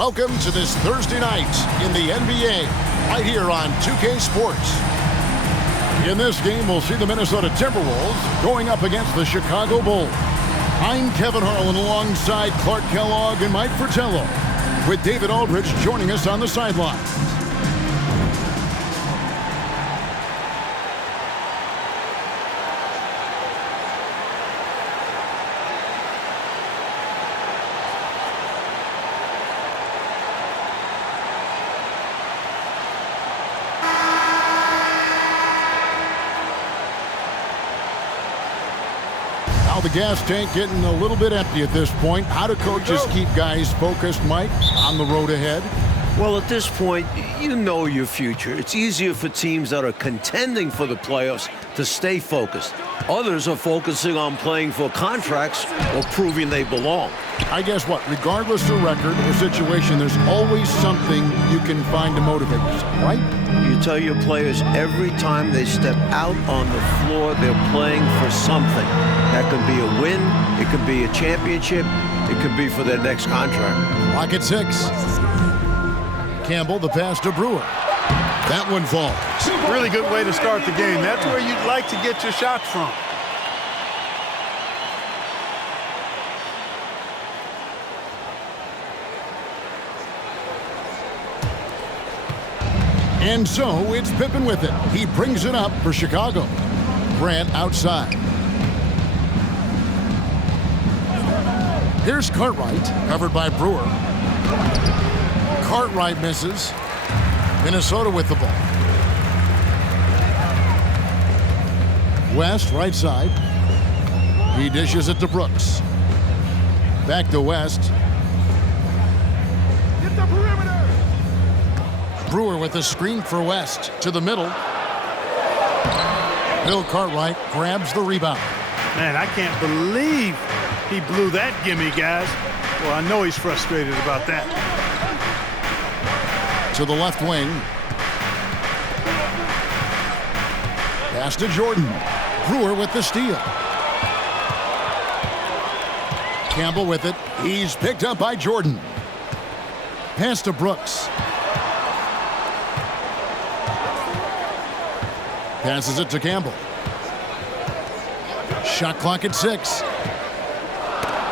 Welcome to this Thursday night in the NBA, right here on 2K Sports. In this game, we'll see the Minnesota Timberwolves going up against the Chicago Bulls. I'm Kevin Harlan alongside Clark Kellogg and Mike Fratello, with David Aldridge joining us on the sidelines. The gas tank getting a little bit empty at this point. How do coaches keep guys focused, Mike, on the road ahead? Well, at this point, you know your future. It's easier for teams that are contending for the playoffs to stay focused. Others are focusing on playing for contracts or proving they belong. I guess what, regardless of record or situation, there's always something you can find to motivate yourself, right? You tell your players every time they step out on the floor, they're playing for something. That could be a win, it could be a championship, it could be for their next contract. Clock at 6. Campbell, the pass to Brewer. That one falls. Really good way to start the game. That's where you'd like to get your shots from. And so it's Pippen with it. He brings it up for Chicago. Grant outside. Here's Cartwright, covered by Brewer. Cartwright misses. Minnesota with the ball. West, right side. He dishes it to Brooks. Back to West. Get the perimeter. Brewer with a screen for West to the middle. Bill Cartwright grabs the rebound. Man, I can't believe he blew that gimme, guys. Well, I know he's frustrated about that. To the left wing. Pass to Jordan. Brewer with the steal. Campbell with it. He's picked up by Jordan. Pass to Brooks. Passes it to Campbell. Shot clock at 6.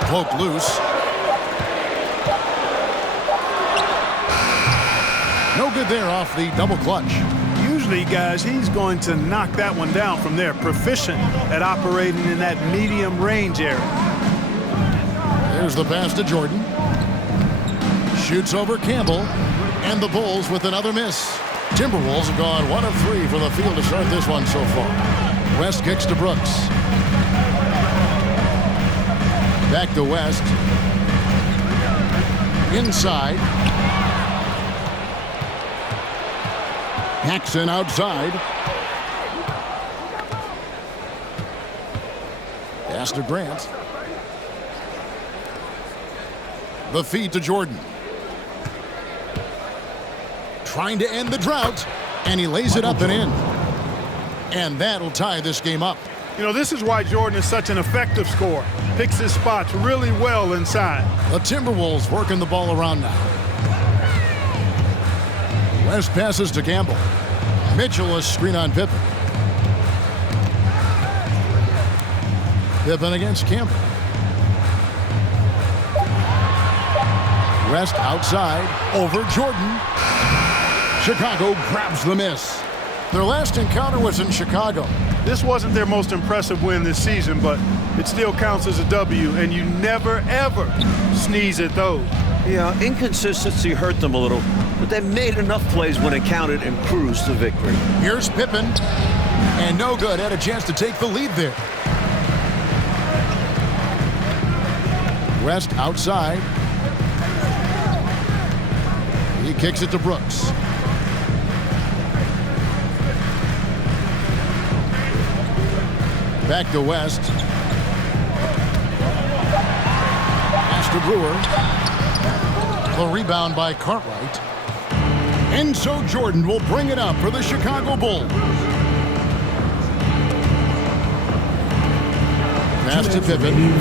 Poked loose. No good there off the double clutch. Usually, guys, he's going to knock that one down from there. Proficient at operating in that medium range area. There's the pass to Jordan. Shoots over Campbell. And the Bulls with another miss. Timberwolves have gone 1 of 3 from the field to start this one so far. West kicks to Brooks. Back to West. Inside. Paxson outside. Pass to Grant. The feed to Jordan. Trying to end the drought, and he lays it up and in. And that'll tie this game up. You know, this is why Jordan is such an effective scorer. Picks his spots really well inside. The Timberwolves working the ball around now. West passes to Campbell. Mitchell a screen on Pippen. Pippen against Campbell. West outside over Jordan. Chicago grabs the miss. Their last encounter was in Chicago. This wasn't their most impressive win this season, but it still counts as a W, and you never, ever sneeze at those. Yeah, inconsistency hurt them a little, but they made enough plays when it counted and cruised to victory. Here's Pippen, and no good. Had a chance to take the lead there. West outside. He kicks it to Brooks. Back to West. Pass to Brewer. The rebound by Cartwright. And so Jordan will bring it up for the Chicago Bulls. Pass to Pippen.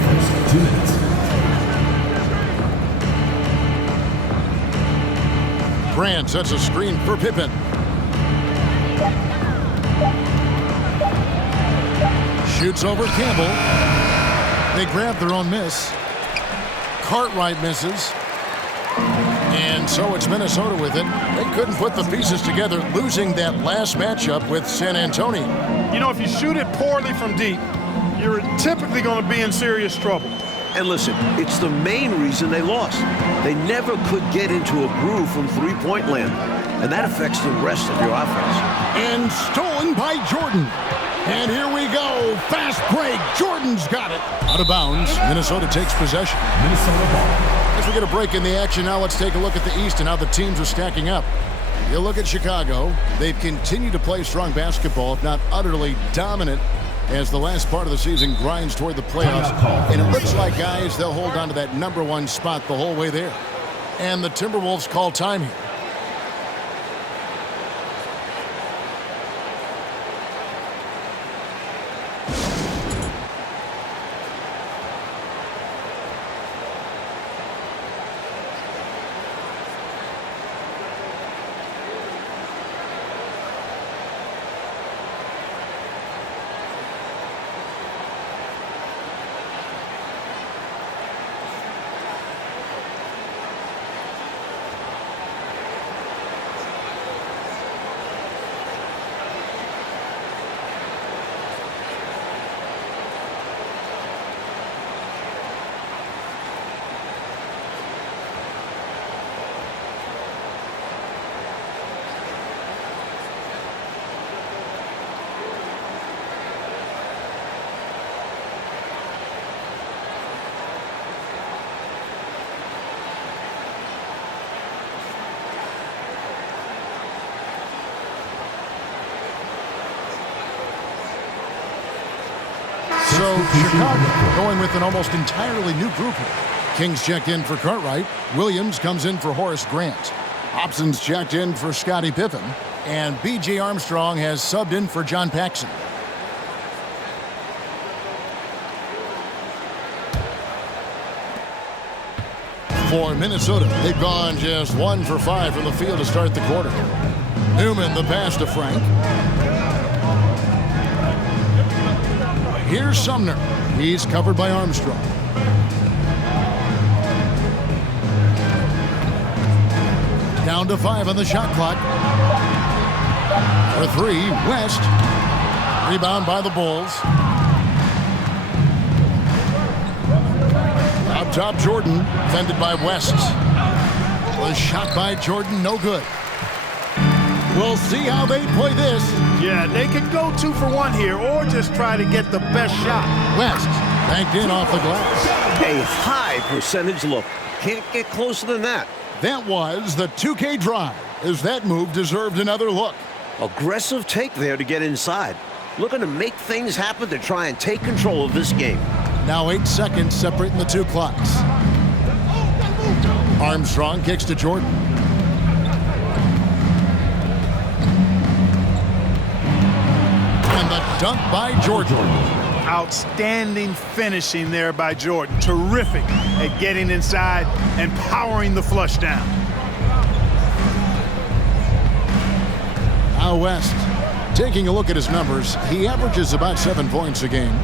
Grant sets a screen for Pippen. Shoots over Campbell. They grab their own miss. Cartwright misses. And so it's Minnesota with it. They couldn't put the pieces together, losing that last matchup with San Antonio. You know, if you shoot it poorly from deep, you're typically going to be in serious trouble. And listen, it's the main reason they lost. They never could get into a groove from three-point land, and that affects the rest of your offense. And stolen by Jordan. And here we go. Fast break. Jordan's got it. Out of bounds. Minnesota takes possession. Minnesota ball. As we get a break in the action, now let's take a look at the East and how the teams are stacking up. You look at Chicago. They've continued to play strong basketball, if not utterly dominant, as the last part of the season grinds toward the playoffs. And it looks like, guys, they'll hold on to that #1 spot the whole way there. And the Timberwolves call time here. So Chicago going with an almost entirely new group here. Kings checked in for Cartwright. Williams comes in for Horace Grant. Hobson's checked in for Scottie Pippen. And B.J. Armstrong has subbed in for John Paxson. For Minnesota, they've gone just 1 for 5 from the field to start the quarter. Newman, the pass to Frank. Here's Sumner. He's covered by Armstrong. Down to 5 on the shot clock. For 3, West. Rebound by the Bulls. Up top, Jordan. Defended by West. The shot by Jordan, no good. We'll see how they play this. Yeah, they can go 2 for 1 here or just try to get the best shot. West banked in off the glass. A high percentage look. Can't get closer than that. That was the 2K drive, as that move deserved another look. Aggressive take there to get inside. Looking to make things happen to try and take control of this game. Now 8 seconds separating the 2 clocks. Armstrong kicks to Jordan. And the dunk by Jordan. Outstanding finishing there by Jordan. Terrific at getting inside and powering the flush down. Now West, taking a look at his numbers, he averages about 7 points a game.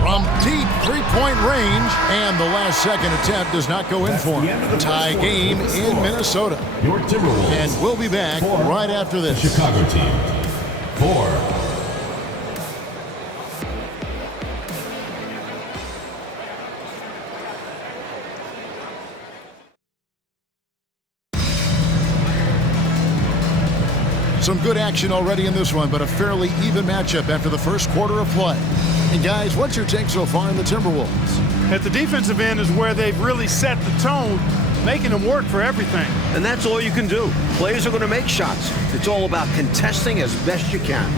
From deep three-point range, and the last second attempt does not go in for him. Tie game in Minnesota. Your Timberwolves. And we'll be back right after this. Chicago team. 4. Some good action already in this one, but a fairly even matchup after the first quarter of play. And guys, what's your take so far in the Timberwolves? At the defensive end is where they've really set the tone, making them work for everything. And that's all you can do. Players are going to make shots. It's all about contesting as best you can.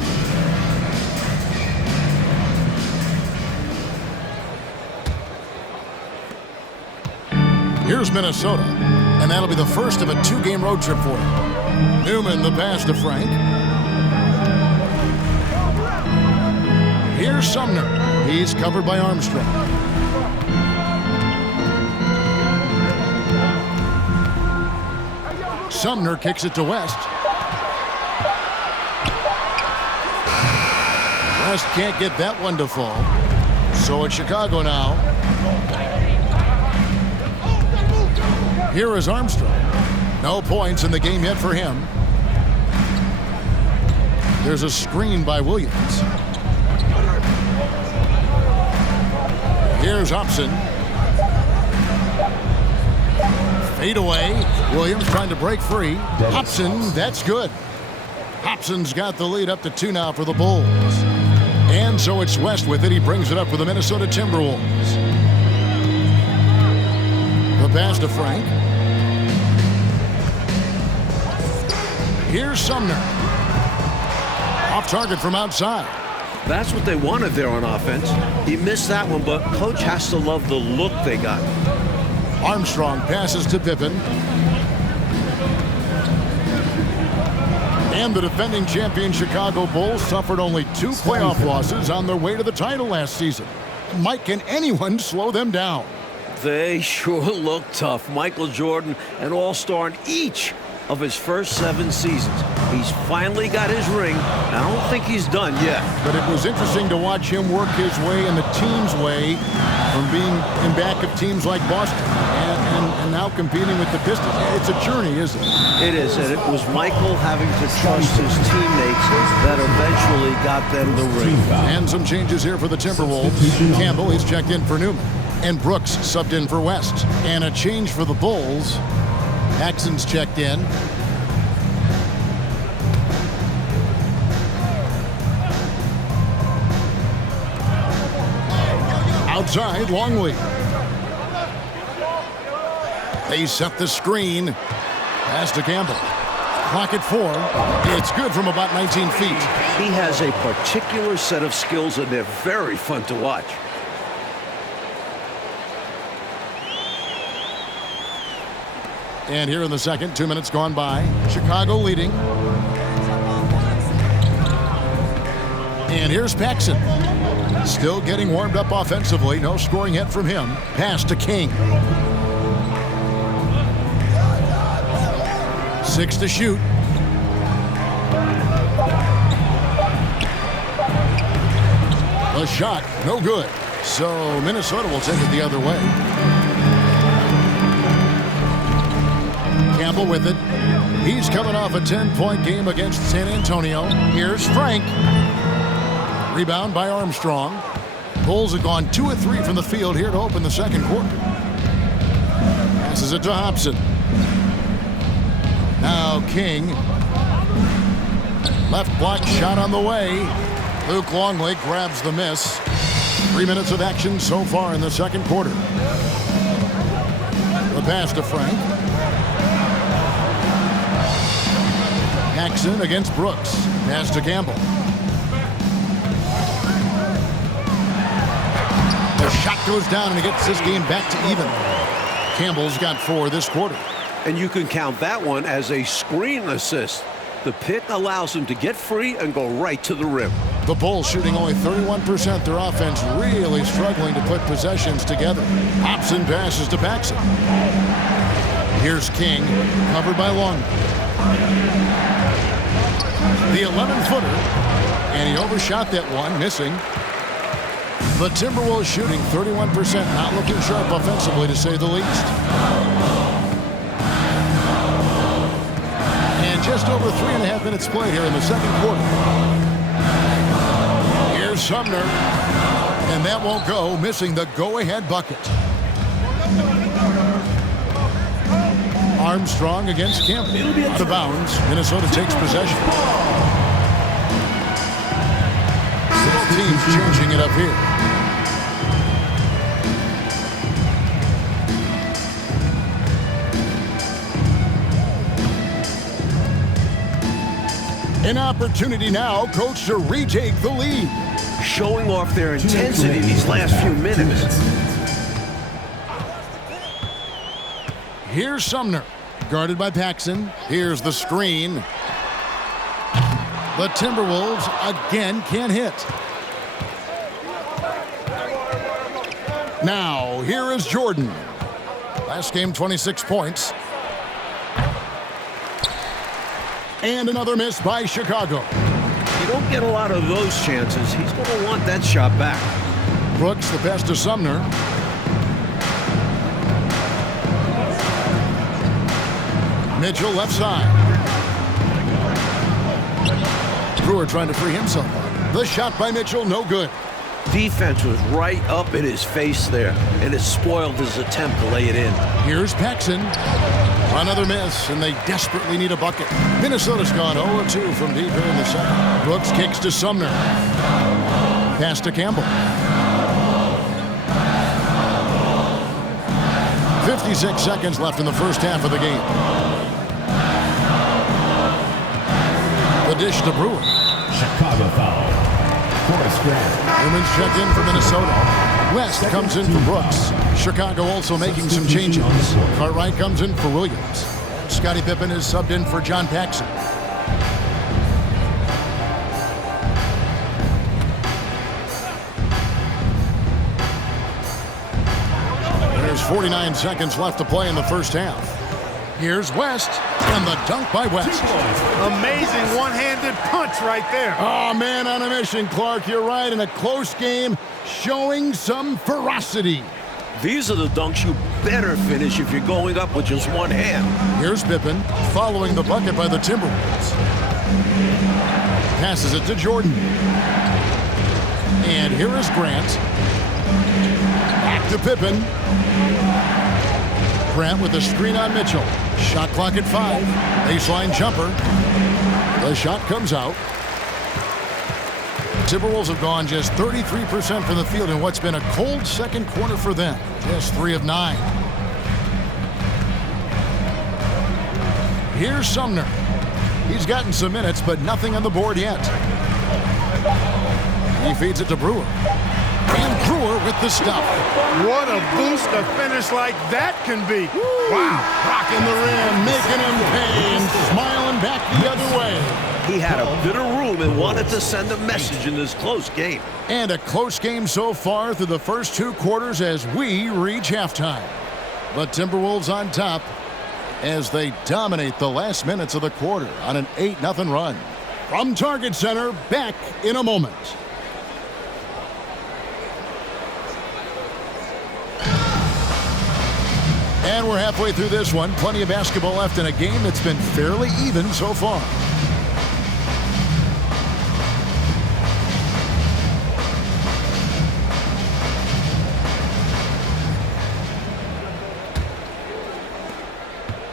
Here's Minnesota, and that'll be the first of a 2-game road trip for them. Newman, the pass to Frank. Here's Sumner. He's covered by Armstrong. Sumner kicks it to West. West can't get that one to fall. So it's Chicago now. Here is Armstrong. No points in the game yet for him. There's a screen by Williams. Here's Hobson. Fade away. Williams trying to break free. Hobson, that's good. Hobson's got the lead up to 2 now for the Bulls. And so it's West with it. He brings it up for the Minnesota Timberwolves. The pass to Frank. Here's Sumner. Off target from outside. That's what they wanted there on offense. He missed that one, but coach has to love the look they got. Armstrong passes to Pippen. And the defending champion Chicago Bulls suffered only 2 playoff losses on their way to the title last season. Mike, can anyone slow them down? They sure look tough. Michael Jordan, an all-star in each of his first 7 seasons. He's finally got his ring. I don't think he's done yet. But it was interesting to watch him work his way and the team's way from being in back of teams like Boston and now competing with the Pistons. It's a journey, isn't it? It is, and it was Michael having to trust his teammates that eventually got them the ring. And some changes here for the Timberwolves. Campbell, he's checked in for Newman. And Brooks subbed in for West. And a change for the Bulls. Paxson's checked in. Outside, Longley. They set the screen. Pass to Campbell. Clock at 4. It's good from about 19 feet. He has a particular set of skills, and they're very fun to watch. And here in the second, 2 minutes gone by. Chicago leading. And here's Paxson. Still getting warmed up offensively. No scoring yet from him. Pass to King. 6 to shoot. A shot, no good. So Minnesota will take it the other way. Campbell with it. He's coming off a 10-point game against San Antonio. Here's Frank. Rebound by Armstrong. Bulls have gone 2 of 3 from the field here to open the second quarter. Passes it to Hobson. Now King. Left block shot on the way. Luke Longley grabs the miss. 3 minutes of action so far in the second quarter. The pass to Frank. Paxson against Brooks. Pass to Campbell. The shot goes down and it gets this game back to even. Campbell's got 4 this quarter. And you can count that one as a screen assist. The pick allows him to get free and go right to the rim. The Bulls shooting only 31%. Their offense really struggling to put possessions together. Hobson passes to Paxson. Here's King, covered by Long. The 11-footer, and he overshot that one, missing. The Timberwolves shooting 31%, not looking sharp offensively, to say the least. And just over 3.5 minutes played here in the second quarter. Here's Sumner, and that won't go, missing the go-ahead bucket. Armstrong against Campbell. The bounds. Minnesota takes possession. Both teams changing it up here. An opportunity now, coach, to retake the lead. Showing off their intensity these last few minutes. Here's Sumner, guarded by Paxson. Here's the screen. The Timberwolves again can't hit. Now, here is Jordan. Last game, 26 points. And another miss by Chicago. You don't get a lot of those chances. He's going to want that shot back. Brooks, the pass to Sumner. Mitchell left side. Brewer trying to free himself up. The shot by Mitchell, no good. Defense was right up in his face there, and it spoiled his attempt to lay it in. Here's Paxson. Another miss, and they desperately need a bucket. Minnesota's gone 0-2 from deep here in the second. Brooks kicks to Sumner. Pass to Campbell. 56 seconds left in the first half of the game. The dish to Brewer. Chicago foul. Forrest Grant. Newman's checked in for Minnesota. West comes in for Brooks. Chicago also making some changes. Cartwright comes in for Williams. Scottie Pippen is subbed in for John Paxson. There's 49 seconds left to play in the first half. Here's West, and the dunk by West. Amazing one-handed punch right there. Oh, man on a mission, Clark. You're right. In a close game, showing some ferocity. These are the dunks you better finish if you're going up with just one hand. Here's Pippen, following the bucket by the Timberwolves. Passes it to Jordan. And here is Grant. Back to Pippen. Grant with the screen on Mitchell. Shot clock at 5. Baseline jumper. The shot comes out. Timberwolves have gone just 33% from the field in what's been a cold second quarter for them. Just 3 of 9. Here's Sumner. He's gotten some minutes, but nothing on the board yet. He feeds it to Brewer. And Brewer with the stuff. What a boost a finish like that can be. Wow. Rocking the rim, making him pay, and smiling back the other way. He had a bit of room and wanted to send a message in this close game. And a close game so far through the first 2 quarters as we reach halftime. The Timberwolves on top as they dominate the last minutes of the quarter on an 8-0 run. From Target Center, back in a moment. And we're halfway through this one. Plenty of basketball left in a game that's been fairly even so far.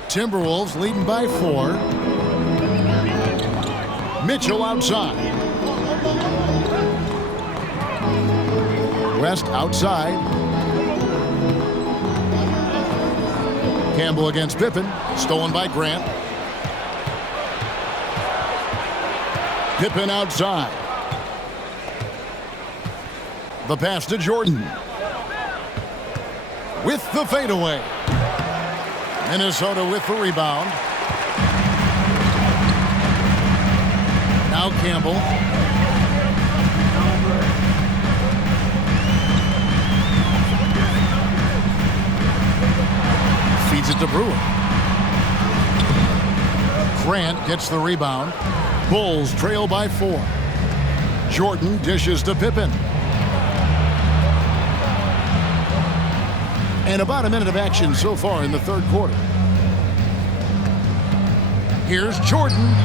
Timberwolves leading by 4. Mitchell outside. West outside. Campbell against Pippen. Stolen by Grant. Pippen outside. The pass to Jordan. With the fadeaway. Minnesota with the rebound. Now Campbell. Feeds it to Brewer. Grant gets the rebound. Bulls trail by 4. Jordan dishes to Pippen. And about a minute of action so far in the third quarter. Here's Jordan.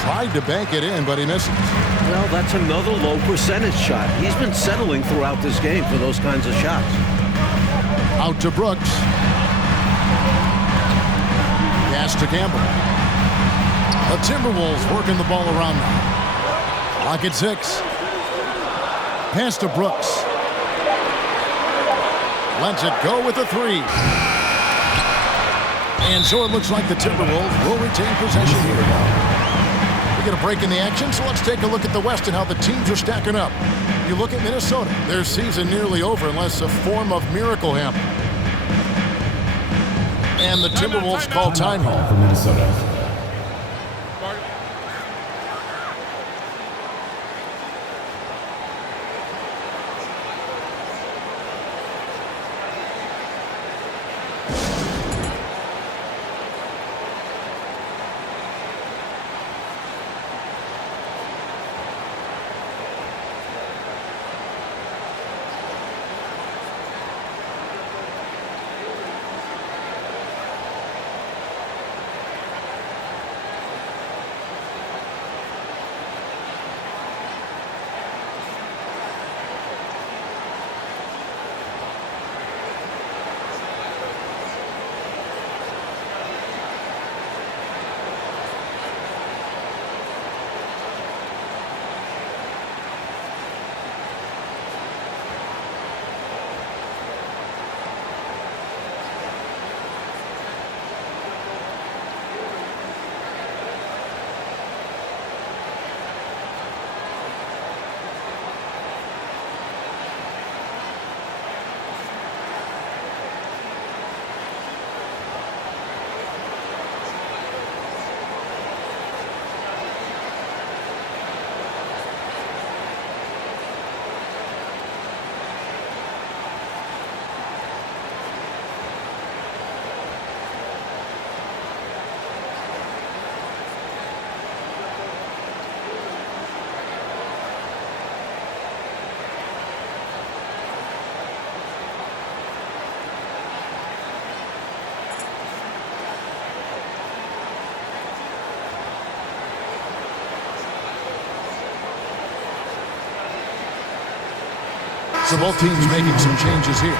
Tried to bank it in, but he misses. Well, that's another low percentage shot. He's been settling throughout this game for those kinds of shots. Out to Brooks. Pass to Campbell. The Timberwolves working the ball around now. Clock at 6. Pass to Brooks. Lets it go with a 3. And so it looks like the Timberwolves will retain possession here. We get a break in the action, so let's take a look at the West and how the teams are stacking up. You look at Minnesota, their season nearly over unless a form of miracle happens. And the Timberwolves call time here. For Minnesota. So both teams making some changes here.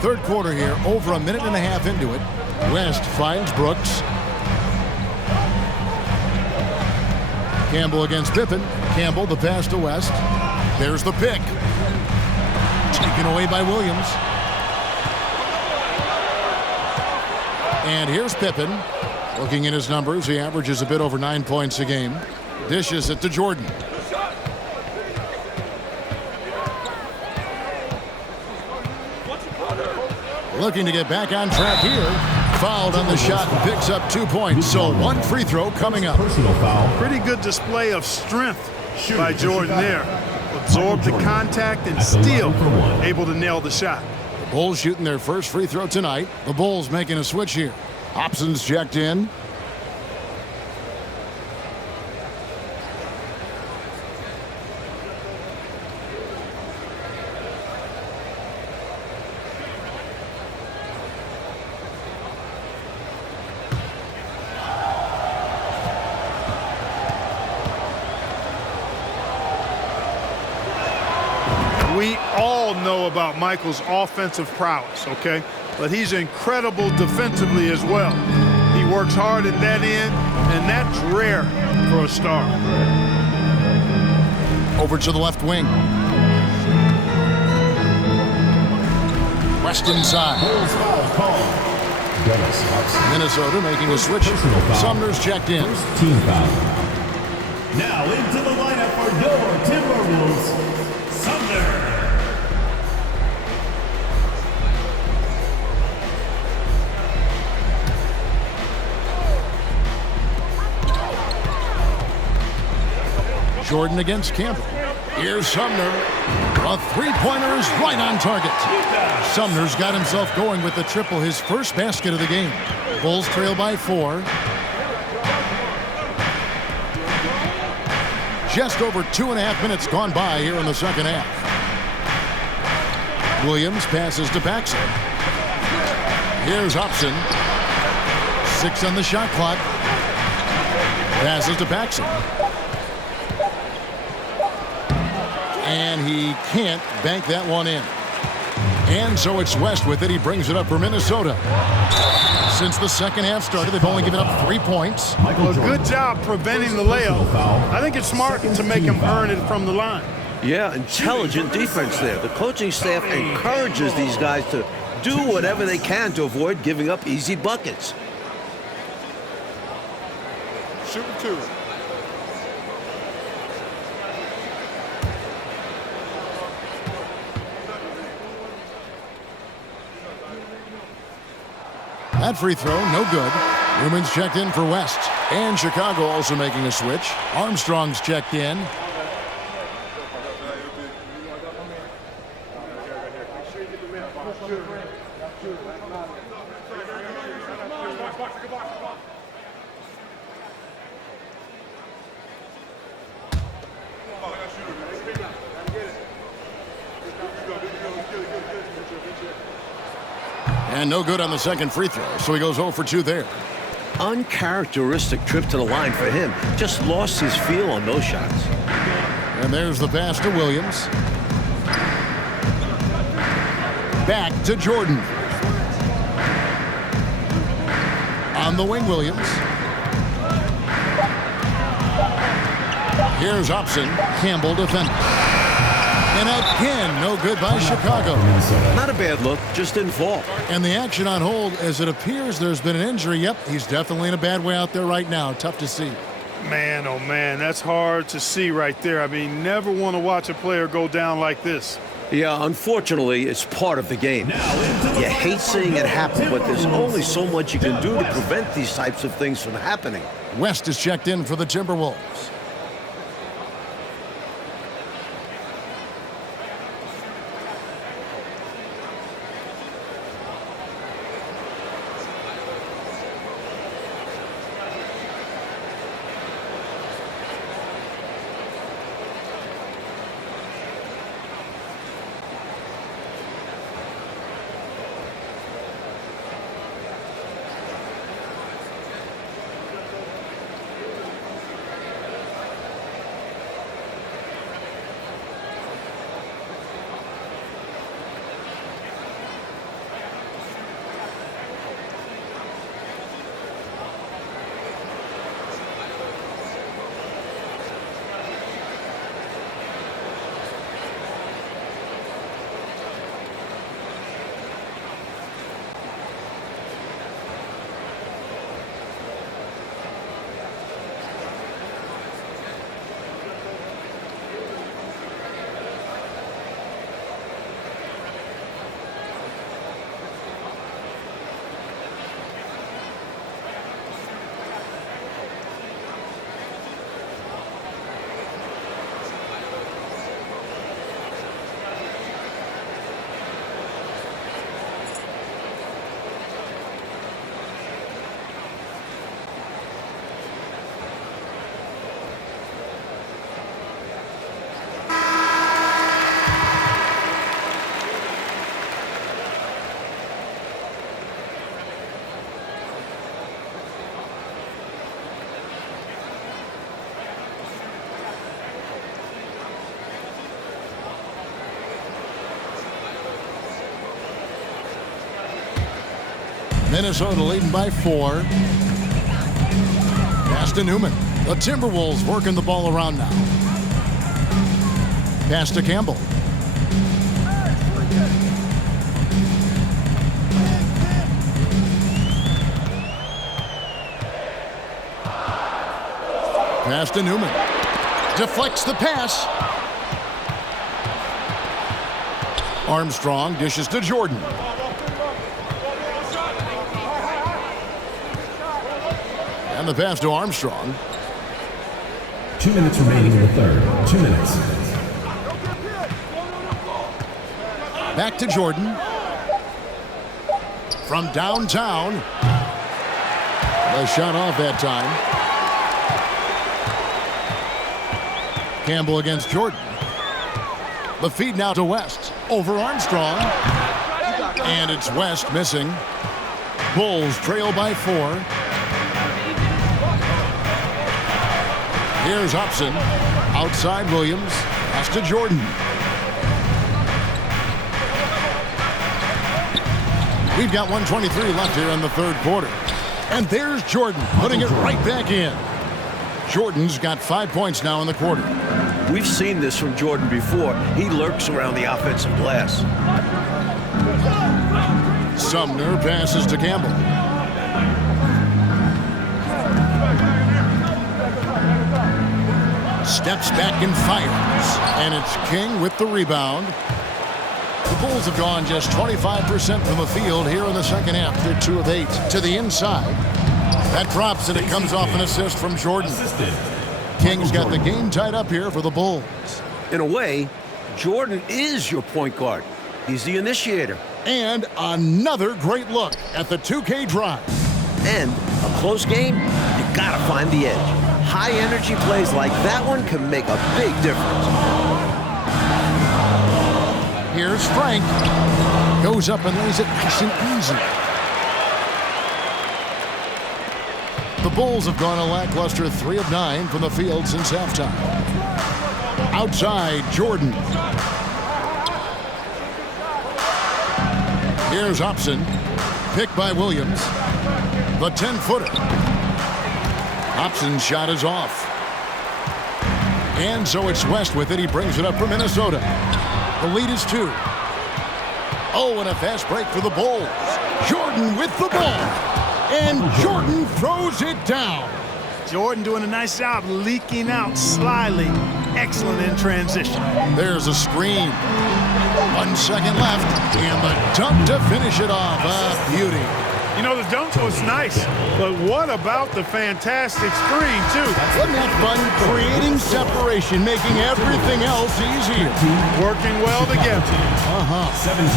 Third quarter here, over a minute and a half into it. West finds Brooks. Campbell against Pippen. Campbell, the pass to West. There's the pick. Taken away by Williams. And here's Pippen. Looking at his numbers, he averages a bit over 9 points a game. Dishes it to Jordan. Looking to get back on track here. Fouled on the shot and picks up 2 points. So one free throw coming up. Personal foul. Pretty good display of strength by Jordan there. Absorbed the contact and still able to nail the shot. The Bulls shooting their first free throw tonight. The Bulls making a switch here. Hobson's checked in. We all know about Michael's offensive prowess, okay? But he's incredible defensively as well. He works hard at that end, and that's rare for a star. Over to the left wing. West inside. Bulls foul called. Dennis Hobson. Minnesota making a switch. Personal foul. Sumner's checked in. First team foul. Now into the lineup for your Timberwolves, Sumner. Jordan against Campbell. Here's Sumner. A three-pointer is right on target. Sumner's got himself going with the triple, his first basket of the game. Bulls trail by 4. Just over 2.5 minutes gone by here in the second half. Williams passes to Paxson. Here's Hobson. 6 on the shot clock. Passes to Paxson. And he can't bank that one in. And so it's West with it. He brings it up for Minnesota. Since the second half started, they've only given up 3 points. Well, good job preventing the layup. I think it's smart to make him earn it from the line. Yeah, intelligent defense there. The coaching staff encourages these guys to do whatever they can to avoid giving up easy buckets. Shoot 2. That free throw, no good. Newman's checked in for West. And Chicago also making a switch. Armstrong's checked in. And no good on the second free throw, so he goes 0 for 2 there. Uncharacteristic trip to the line for him. Just lost his feel on those shots. And there's the pass to Williams. Back to Jordan. On the wing, Williams. Here's Hobson. Campbell defending. And again, no good by Chicago. Not a bad look, just didn't fall. And the action on hold, as it appears there's been an injury. Yep, he's definitely in a bad way out there right now. Tough to see. Man, oh man, that's hard to see right there. I mean, never want to watch a player go down like this. Yeah, unfortunately, it's part of the game. You hate seeing it happen, but there's only so much you can do to prevent these types of things from happening. West is checked in for the Timberwolves. Minnesota leading by 4. Pass to Newman. The Timberwolves working the ball around now. Pass to Campbell. Pass to Newman. Deflects the pass. Armstrong dishes to Jordan. And the pass to Armstrong. 2 minutes remaining in the third. 2 minutes. Back to Jordan. From downtown. The shot off that time. Campbell against Jordan. The feed now to West. Over Armstrong. And it's West missing. Bulls trail by 4. Here's Upson. Outside Williams. Pass to Jordan. We've got 1:23 left here in the third quarter. And there's Jordan putting it right back in. Jordan's got 5 points now in the quarter. We've seen this from Jordan before. He lurks around the offensive glass. Sumner passes to Campbell. Steps back and fires. And it's King with the rebound. The Bulls have gone just 25% from the field here in the second half. They're 2 of 8 to the inside. That drops and it comes off an assist from Jordan. King's got the game tied up here for the Bulls. In a way, Jordan is your point guard. He's the initiator. And another great look at the 2K drive. And a close game, you gotta find the edge. High energy plays like that one can make a big difference. Here's Frank. Goes up and lays it nice and easy. The Bulls have gone a lackluster 3 of 9 from the field since halftime. Outside, Jordan. Here's Upson. Picked by Williams. The 10-footer. Upson's shot is off. And so it's West with it. He brings it up for Minnesota. The lead is 2. Oh, and a fast break for the Bulls. Jordan with the ball. And Jordan throws it down. Jordan doing a nice job leaking out slyly. Excellent in transition. There's a screen. 1 second left. And the dunk to finish it off. A beauty. You know, the dunk was nice, but what about the fantastic screen, too? Wasn't that fun? Creating separation, making everything else easier. Working well together.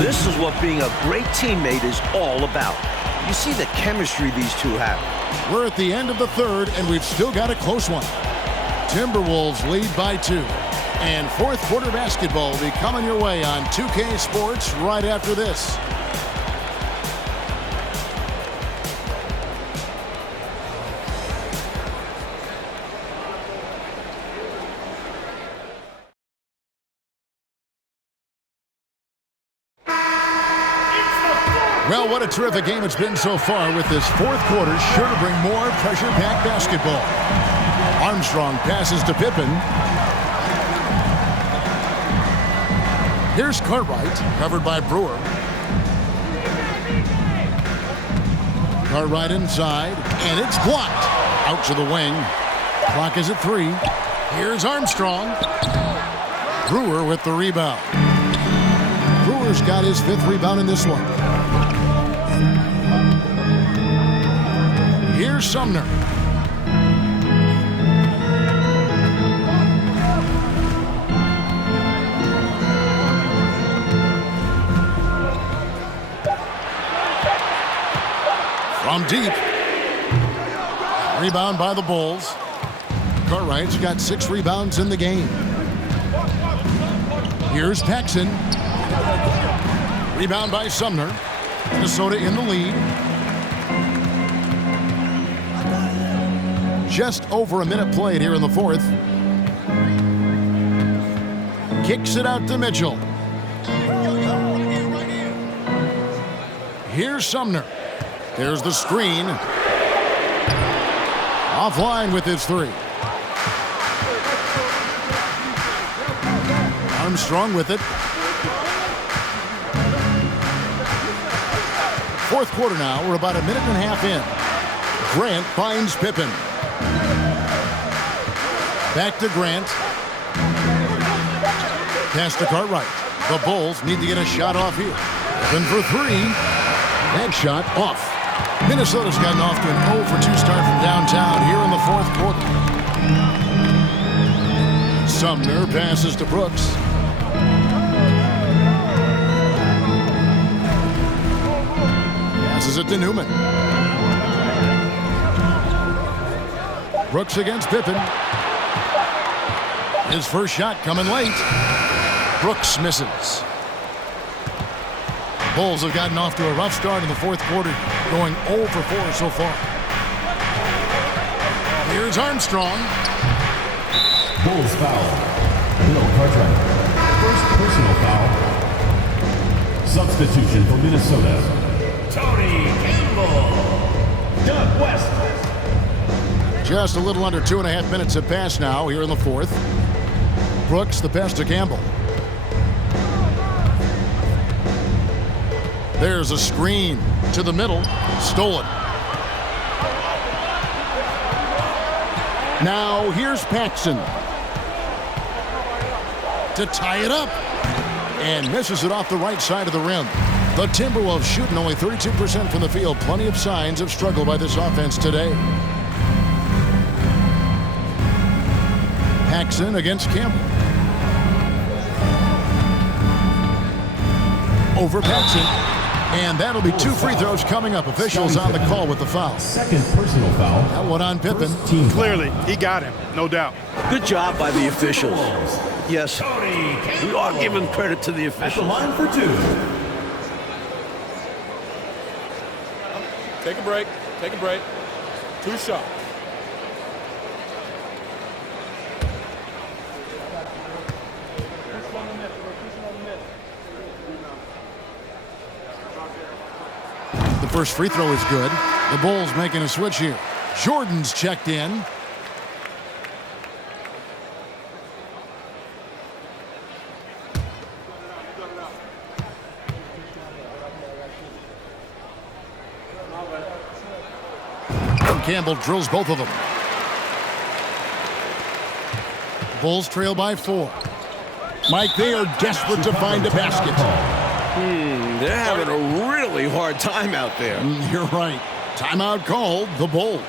This is what being a great teammate is all about. You see the chemistry these two have. We're at the end of the third, and we've still got a close one. Timberwolves lead by 2. And fourth quarter basketball will be coming your way on 2K Sports right after this. Well, what a terrific game it's been so far, with this fourth quarter sure to bring more pressure-packed basketball. Armstrong passes to Pippen. Here's Cartwright, covered by Brewer. Cartwright inside, and it's blocked. Out to the wing. Clock is at 3. Here's Armstrong. Brewer with the rebound. Brewer's got his 5th rebound in this one. Here's Sumner. From deep. Rebound by the Bulls. Cartwright's got 6 rebounds in the game. Here's Paxson. Rebound by Sumner. Minnesota in the lead. Just over a minute played here in the fourth. Kicks it out to Mitchell. Here's Sumner. There's the screen. Offline with his three. Armstrong with it. Fourth quarter now. We're about a minute and a half in. Grant finds Pippen. Back to Grant. Pass to Cartwright. The Bulls need to get a shot off here. Open for three. That shot off. Minnesota's gotten off to an 0 for 2 start from downtown here in the fourth quarter. Sumner passes to Brooks. Passes it to Newman. Brooks against Pippen. His first shot coming late. Brooks misses. Bulls have gotten off to a rough start in the fourth quarter, going 0 for 4 so far. Here's Armstrong. Bulls foul. Bill Cartwright. First personal foul. Substitution for Minnesota. Tony Campbell. Doug West. Just a little under 2.5 minutes have passed now here in the fourth. Brooks, the pass to Campbell. There's a screen to the middle. Stolen. Now here's Paxson to tie it up. And misses it off the right side of the rim. The Timberwolves shooting only 32% from the field. Plenty of signs of struggle by this offense today. Paxson against Campbell. Over Paxson. And that'll be 2 free throws coming up. Officials on the call with the foul. Second personal foul. That one on Pippen. Clearly, he got him, no doubt. Good job by the officials. Yes, we are giving credit to the At the officials. line for 2. Take a break. Take a break. 2 shots. The first free throw is good. The Bulls making a switch here. Jordan's checked in. And Campbell drills both of them. Bulls trail by 4. Mike, they are desperate to find a basket. They're having a really hard time out there. You're right. Timeout called, the Bulls.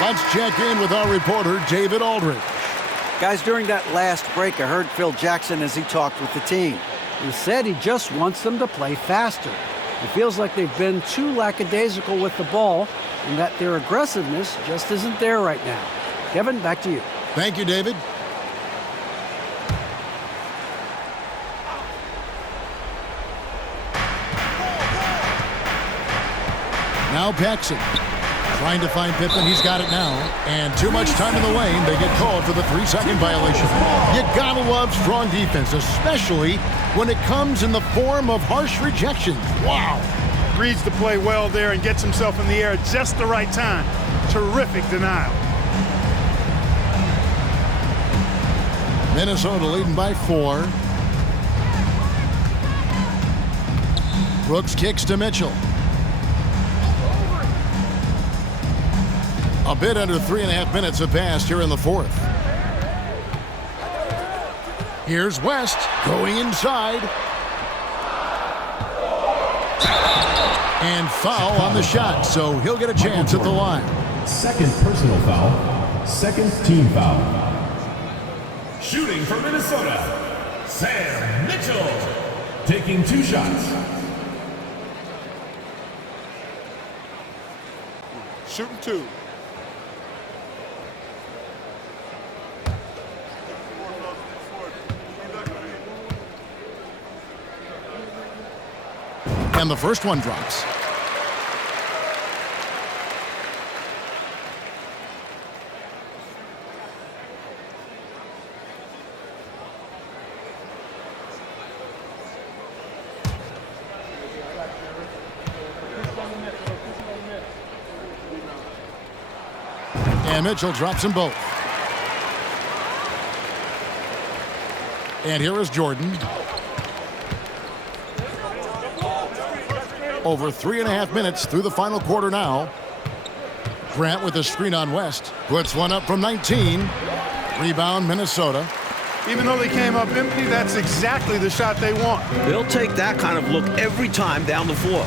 Let's check in with our reporter, David Aldridge. Guys, during that last break, I heard Phil Jackson as he talked with the team. He said he just wants them to play faster. It feels like they've been too lackadaisical with the ball and that their aggressiveness just isn't there right now. Kevin, back to you. Thank you, David. Now Paxson trying to find Pippen. He's got it now. And too much time in the lane. They get called for the 3-second violation. You gotta love strong defense, especially when it comes in the form of harsh rejections. Wow. Reads the play well there and gets himself in the air at just the right time. Terrific denial. Minnesota leading by 4. Brooks kicks to Mitchell. A bit under 3.5 minutes have passed here in the fourth. Here's West going inside. And foul on the shot, so he'll get a chance at the line. Second personal foul. Second team foul. Shooting for Minnesota, Sam Mitchell. Taking 2 shots. Shooting 2. And the first one drops. And Mitchell drops them both. And here is Jordan. Over 3.5 minutes through the final quarter now. Grant with a screen on West. Puts one up from 19. Rebound, Minnesota. Even though they came up empty, that's exactly the shot they want. They'll take that kind of look every time down the floor.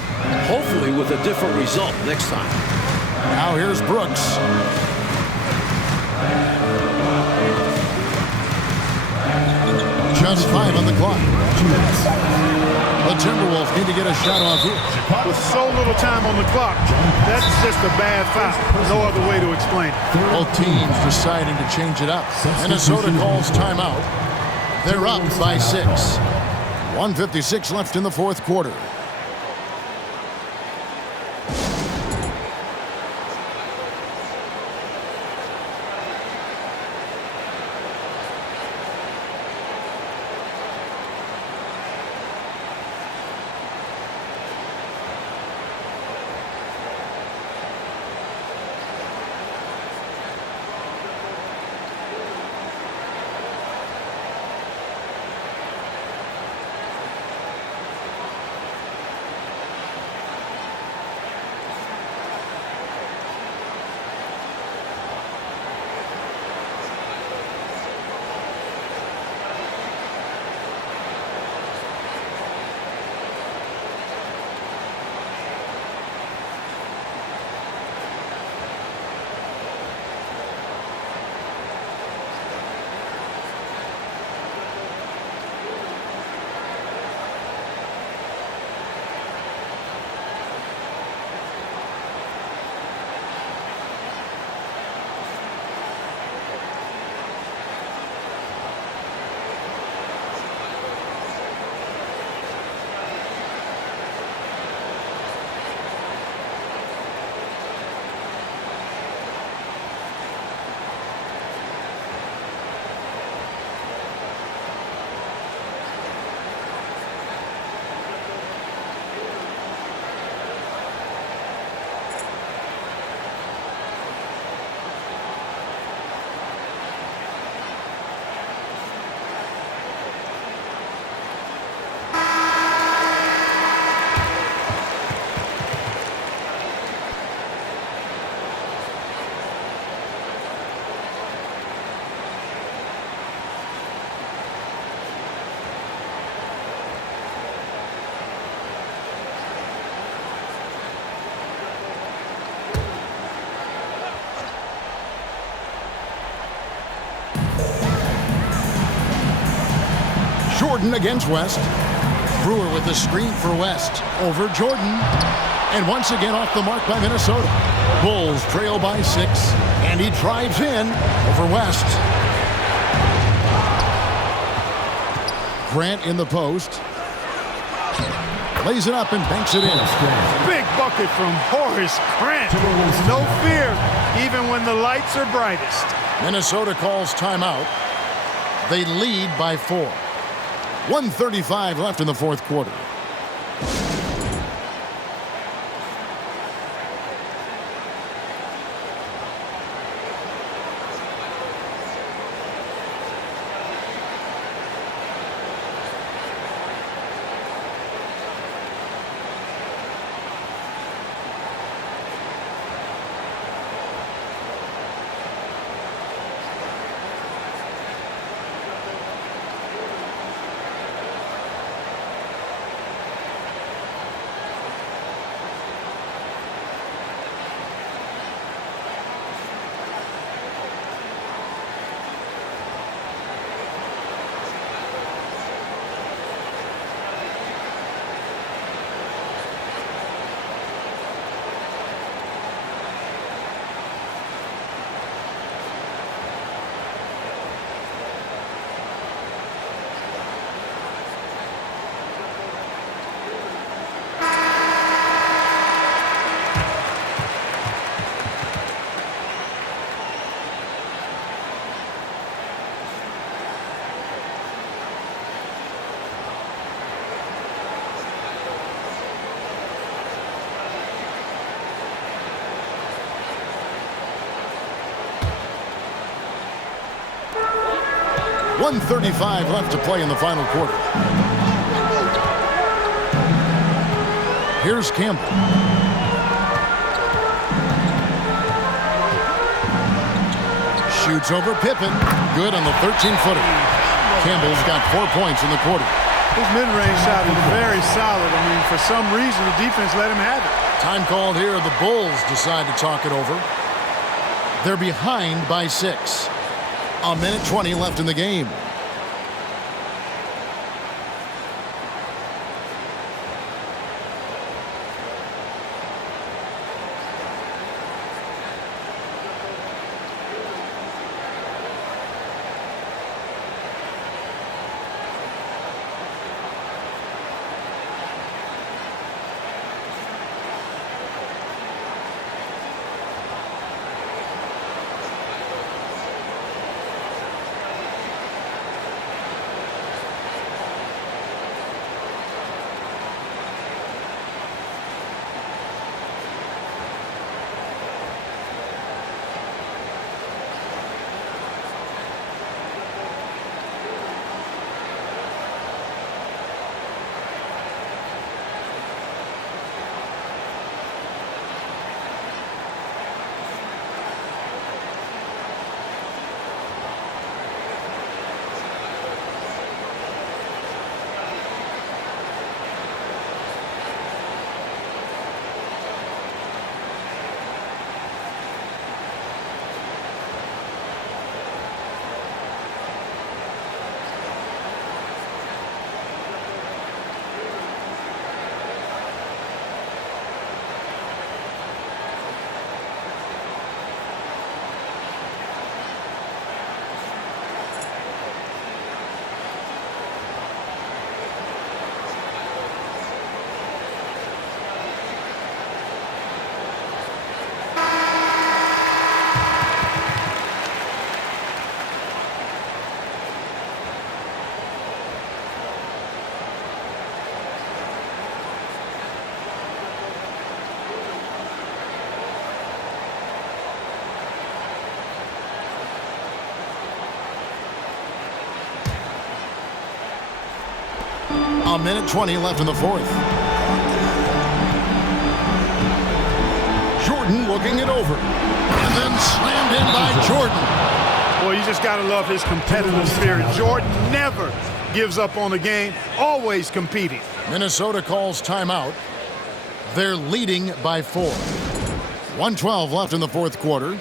Hopefully with a different result next time. Now here's Brooks. Just 5 on the clock. The Timberwolves need to get a shot off here. With so little time on the clock, that's just a bad foul. No other way to explain it. Both teams deciding to change it up. Minnesota calls timeout. They're up by 6. 1:56 left in the fourth quarter. Jordan against West. Brewer with the screen for West. Over Jordan. And once again off the mark by Minnesota. Bulls trail by 6. And he drives in over West. Grant in the post. Lays it up and banks it in. Big bucket from Horace Grant. No fear, even when the lights are brightest. Minnesota calls timeout. They lead by 4. 1:35 left in the fourth quarter. .135 left to play in the final quarter. Here's Campbell. Shoots over Pippen. Good on the 13-footer. Campbell's got 4 points in the quarter. His mid-range shot is very solid. I mean, for some reason, the defense let him have it. Time called here. The Bulls decide to talk it over. They're behind by 6. 1:20 left in the game. A minute 20 left in the fourth. Jordan looking it over. And then slammed in by Jordan. Boy, you just got to love his competitive spirit. Jordan never gives up on the game, always competing. Minnesota calls timeout. They're leading by 4. 1:12 left in the fourth quarter.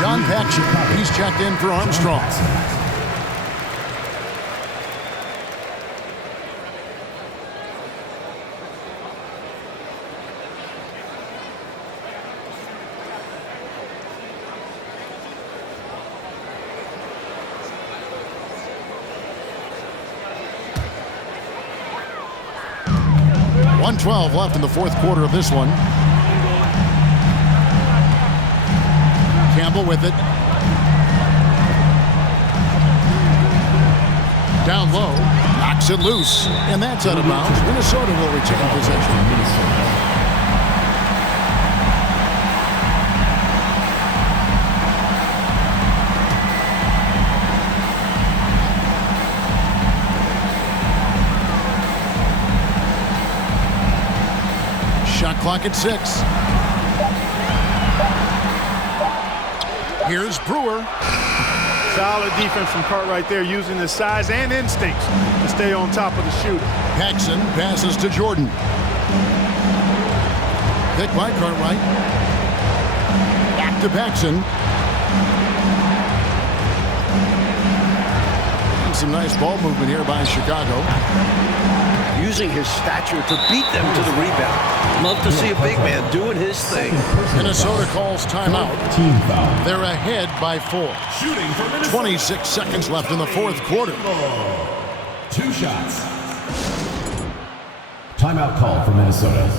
John Paxson. He's checked in for Armstrong. 1:12 left in the fourth quarter of this one. Campbell with it. Down low. Knocks it loose. And that's out of bounds. Minnesota will retain possession. Shot clock at 6. Here's Brewer. Solid defense from Cartwright there, using his size and instincts to stay on top of the shooter. Paxson passes to Jordan. Hit by Cartwright. Back to Paxson. And some nice ball movement here by Chicago. Using his stature to beat them to the rebound. Love to see a big man doing his thing. Minnesota calls timeout. Team foul. They're ahead by 4. Shooting for Minnesota. 26 seconds left in the fourth quarter. 2 shots. Timeout call for Minnesota.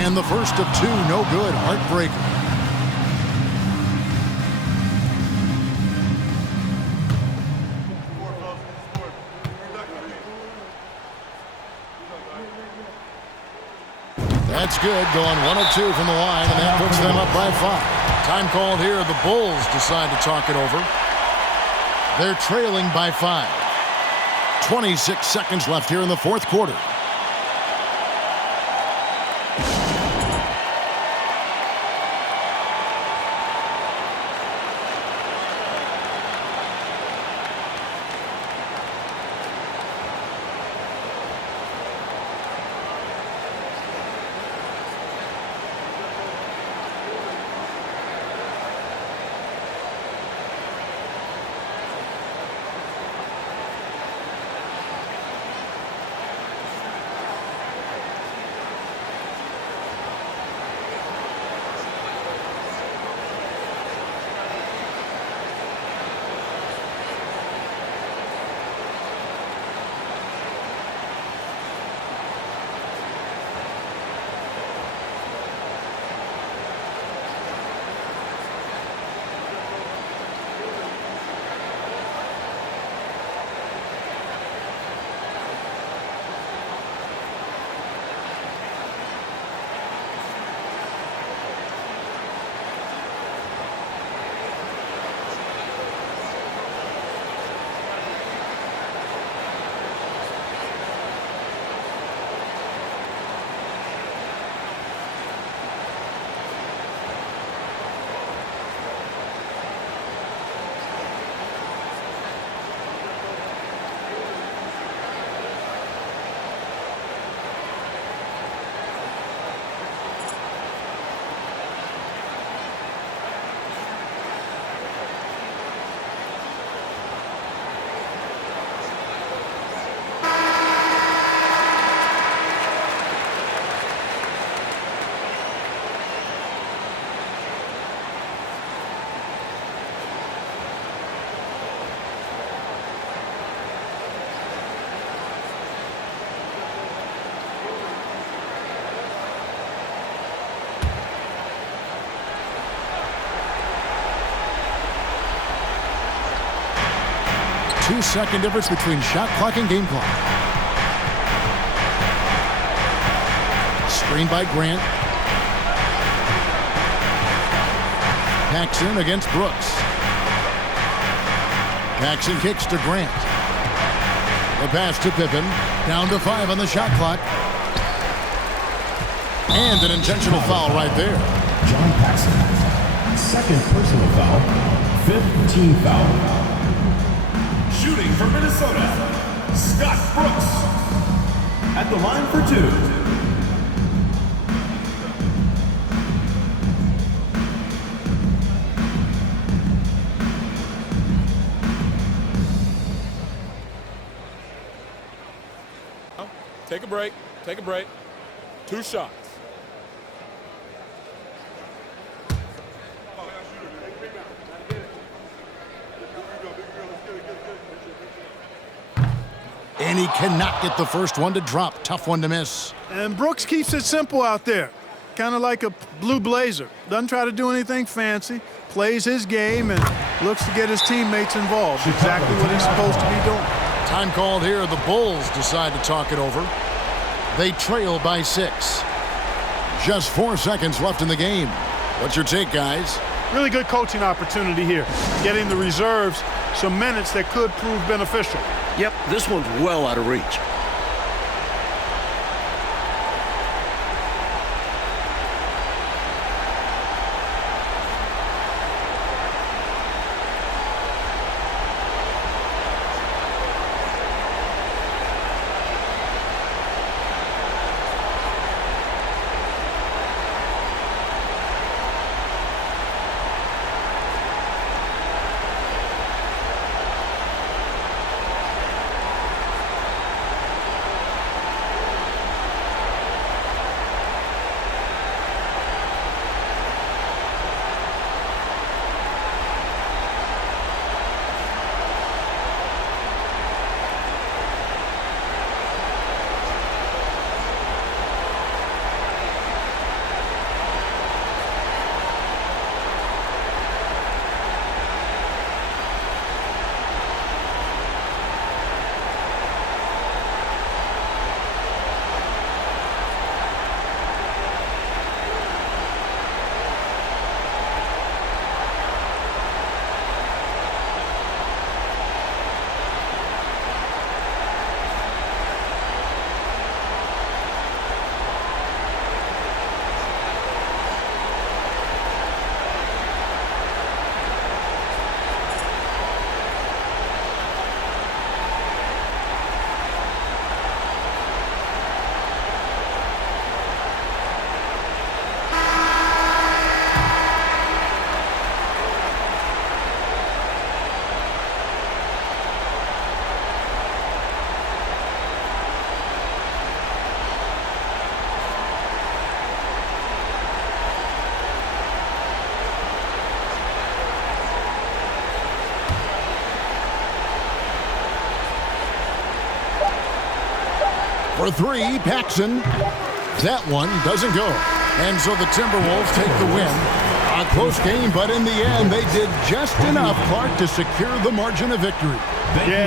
And the first of 2, no good. Heartbreaker. That's good. Going 1 of 2 from the line, and that puts them up by 5. Time called here. The Bulls decide to talk it over. They're trailing by 5. 26 seconds left here in the fourth quarter. 2-second difference between shot clock and game clock. Screen by Grant. Paxson against Brooks. Paxson kicks to Grant. The pass to Pippen. Down to 5 on the shot clock. And an intentional foul right there. John Paxson. Second personal foul. 5th team foul. Shooting for Minnesota, Scott Brooks. At the line for 2. Take a break. Take a break. 2 shots. And he cannot get the first one to drop. Tough one to miss. And Brooks keeps it simple out there. Kind of like a blue blazer. Doesn't try to do anything fancy. Plays his game and looks to get his teammates involved. Exactly what he's supposed to be doing. Time called here. The Bulls decide to talk it over. They trail by 6. Just 4 seconds left in the game. What's your take, guys? Really good coaching opportunity here. Getting the reserves some minutes that could prove beneficial. Yep, this one's well out of reach. For 3, Paxson. That one doesn't go. And so the Timberwolves take the win. A close game, but in the end, they did just enough, Clark, to secure the margin of victory. Yeah.